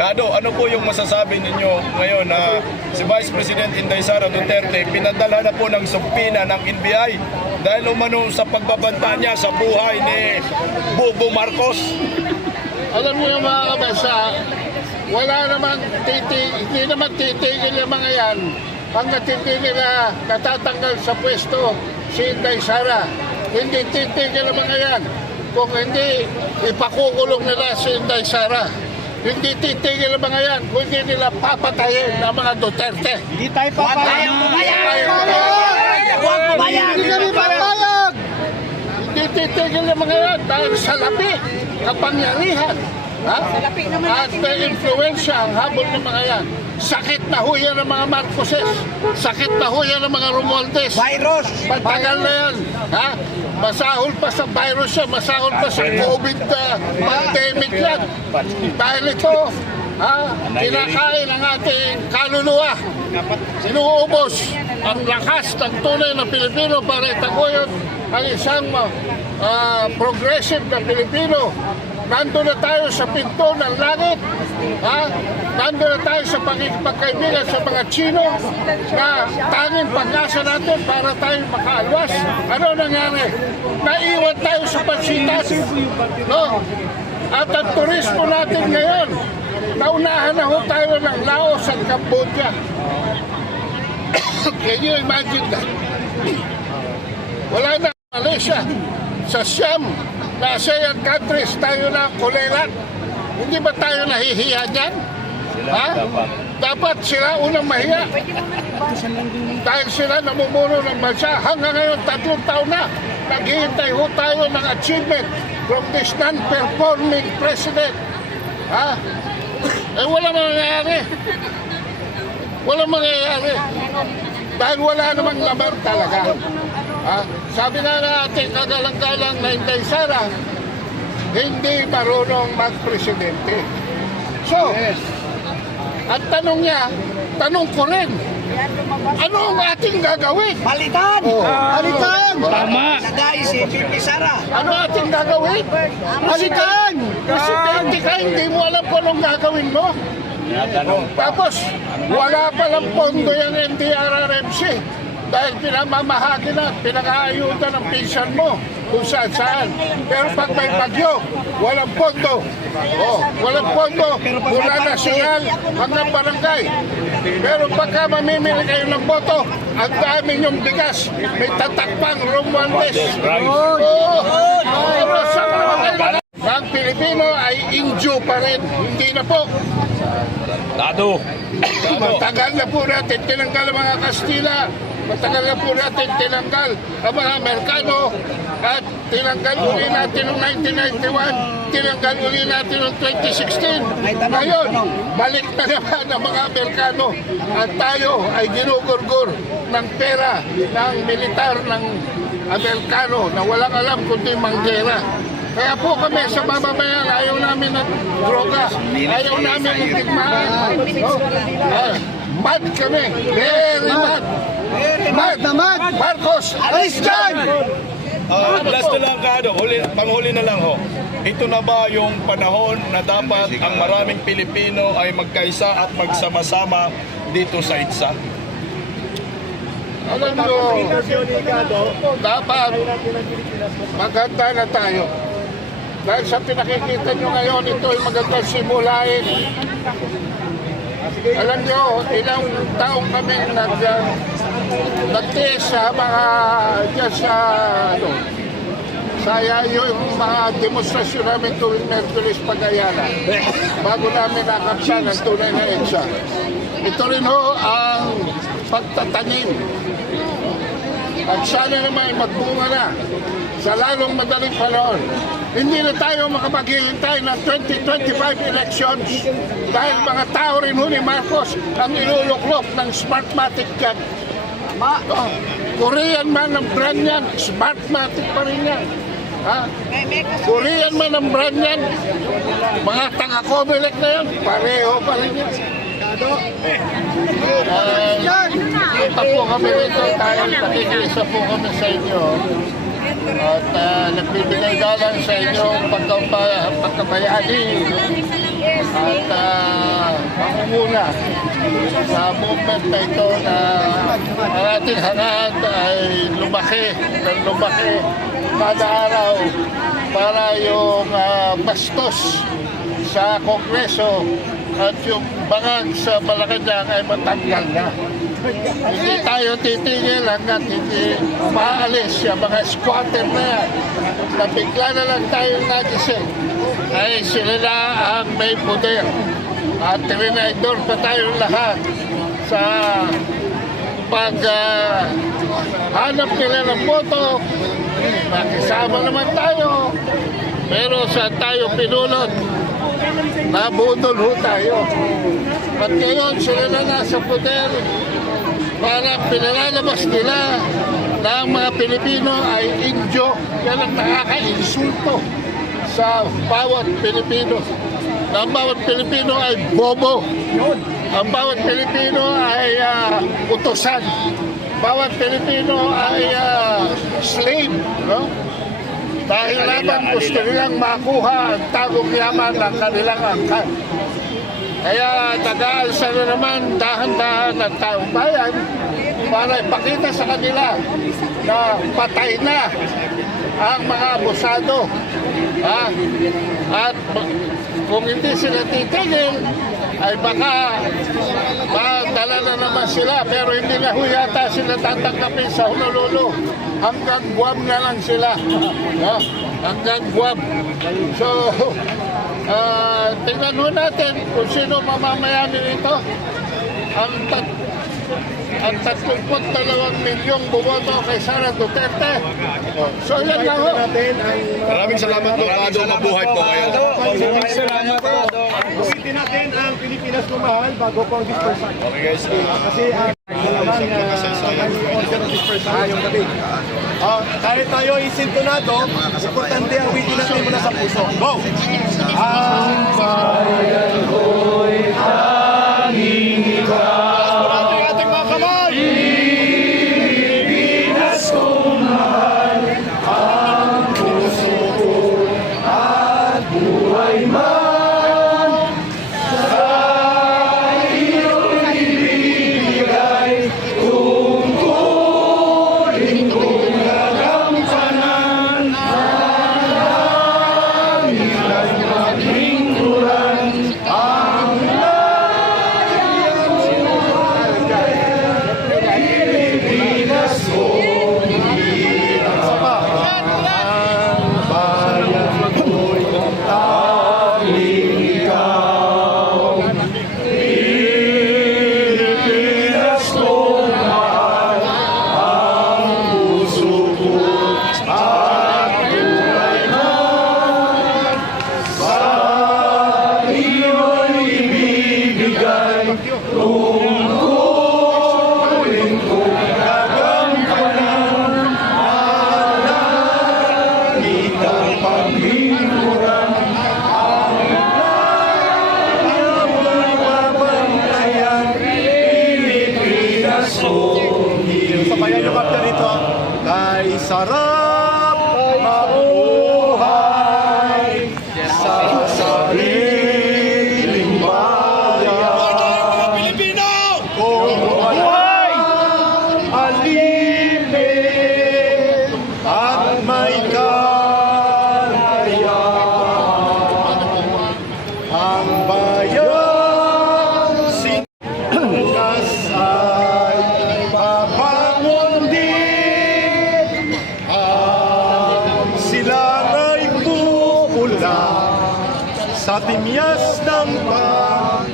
Kado, ano po yung masasabi ninyo ngayon na si Vice President Inday Sara Duterte pinadala na po ng subpina ng NBI dahil umano sa pagbabanta niya sa buhay ni Bubo Marcos? Alam niyo mga kabasa, wala naman hindi naman titigil yung mga yan hanggat hindi nila natatanggal sa pwesto si Inday Sara. Hindi titigil ang mga yan kung hindi ipakukulong nila si Inday Sara. Hindi titigil ang mga yan kung hindi nila papatayin ang mga Duterte. Hindi tayo papayag! Hindi kami papayag! Hindi titigil ang mga yan dahil sa labi, kapangyarihan, at influensya ang habol ng mga yan. Sakit na ho yan ng mga Marcoses. Sakit na ho yan ng mga Romualdez. Virus! Patagal na yan. Masahol pa sa virus yan. Masahol pa sa COVID pandemic yan. Dahil ito, kinakain ang ating kaluluwa. Sinuubos ang lakas ng tunay na Pilipino para itaguyon ang isang progressive na Pilipino. Nandun na tayo sa pinto ng langit. Nandun na tayo sa pagkaibigan sa mga Chino na tanging pag-asa natin para tayo makaalwas. Ano nangyari? Naiwan tayo sa pansitas. No? At ang turismo natin ngayon, naunahan na ho tayo ng Laos at Cambodia. Can you imagine that? Wala na Malaysia. Sa Siam, na ASEAN countries, tayo na kulelat. Hindi ba tayo nahihiya dyan? Dapat sila unang mahiya. Dahil sila namumuno ng bansa. Hanggang ngayon, 3 taon na. Naghihintay ho tayo ng achievement from this non-performing president. Wala mangyayari. Wala mangyayari. Dahil wala namang laman talaga. Sabi na natin kagalang-galang na Inday Sara, hindi marunong mag-presidente. So, at tanong niya, tanong ko rin, ano ang ating gagawin? Palitan! Palitan! Tama! Nagay si Pipi Sara. Ano ating gagawin? Palitan! Presidente ka, hindi mo alam kung anong gagawin mo. Tapos, wala palang pondo yung NDRRMC. Dahil pinamamahagi na, pinag-aayuda ng pinsan mo kung saan-saan. Pero pag may bagyo, walang pondo. Walang pondo mula nasyonal hanggang barangay. Pero pagka mamimili kayo ng boto, ang dami niyong bigas, may tatakpang Romualdez. Ang Pilipino ay inju pa rin, hindi na po. Matagal na po natin tinanggal ang mga Kastila. Matagal na po natin tinanggal ang mga Amerikano at tinanggal uli natin noong 1991, tinanggal uli natin noong 2016. Ngayon, balik na naman ang mga Amerikano at tayo ay ginugurgur ng pera ng militar ng Amerikano na walang alam kundi manggera. Kaya po kami sa mamamayan, ayaw namin ng droga, ayaw namin ng tigmaan. Mad kami, very mad. Mad! Marcos, alis dyan! Last na lang, Kado, panghuli na lang ho. Ito na ba yung panahon na dapat ang maraming Pilipino ay magkaisa at magsama-sama dito sa IDSA? Alam nyo, dapat maganda na tayo. Dahil sa pinakikita nyo ngayon, ito ay magandang simulain. Alam nyo, ilang taong kami nagtiis sa mga dyan sa yung mga demonstrasyon namin tuwing Merkulis Pag-Ayala bago namin nakapsan ang tunay na EDSA. Ito rin ho ang pagtatanim. At sana naman magbunga na sa lalong madaling panahon. Hindi na tayo makapaghihintay ng 2025 elections dahil mga tao rin ho ni Marcos ang iluluklok ng Smartmatic dyan. Korean man ang brand yan, Smartmatic pa rin yan. Korean man ang brand yan, mga taga-Comelec na yan, pareho pa rin yan. Kita po kami rito, tayo nakikiisa po kami sa inyo. At nagbibigay galang sa inyo pagkabayani. At mangunguna sa movement na ito na ang ating hangad ay lumaki kada araw para yung bastos sa Kongreso at yung bangag sa Malacanang ay matanggal na. Hindi tayo titigil hanggat hindi maalis yung mga squatter na yan. Na bigla na lang tayong nagising ay sila na ang may poder. At rinaidor pa tayong lahat sa hanap nila ng boto. Nakisama naman tayo. Pero saan tayo pinulot? Nabudol ho tayo. At ngayon sila na nasa poder para pinalalabas nila na ang mga Pilipino ay Indyo. Yan ang nakaka-insulto sa bawat Pilipino. Na ang bawat Pilipino ay bobo. Ang bawat Pilipino ay utosan. Bawat Pilipino ay slave. No? Dahil lamang gusto nilang makuha ang tagong yaman ng kanilang angkan. Kaya nag-aalsa na naman dahan-dahan ng taong bayan para ipakita sa kanila na patay na ang mga abusado. At kung hindi sila titigil, ay baka dala na naman sila. Pero hindi na ho yata sila tatanggapin sa Honolulu. Hanggang Guam na lang sila. Hanggang Guam. So, tingnan ho natin kung sino mamamayani nito. Ang 32 milyong bumoto kay Sara Duterte. So yan lang ho. Maraming salamat po, Ado. Mabuhay po kayo. Maraming salamat po. Ulitin natin ang Pilipinas Lumahal bago po ang dispersion. Okay guys, Kasi ang order ng dispersion yung gabi. Kahit tayo isintonado, importante ang wiki natin muna sa puso. Go! Ang bayan ko'y tanging ikaw. natin ating mga kamay! Pilipinas kong mahal, ang puso ko at buhay man. Sa iyong ibibigay, tungkulin kong gagampanan. Manalangin at maglingkuran ang Pilipinas kong mahal, ang bayan ko'y tanging ikaw. Pilipinas kong mahal, ang puso ko at buhay man. Sa iyo'y ibibigay, tungkulin kong gagampanan. Manalangin at paglingkuran ang babantayan. Pilipinas kong iyong sabayan yung kapta nito. Kay sarap mabuhay sa sariling bayan. Pilipino! Kung buhay, alipin at may kaya. Ang bayan sinas ay babangon din. Ang silanay pupula sa timyas ng paglayan.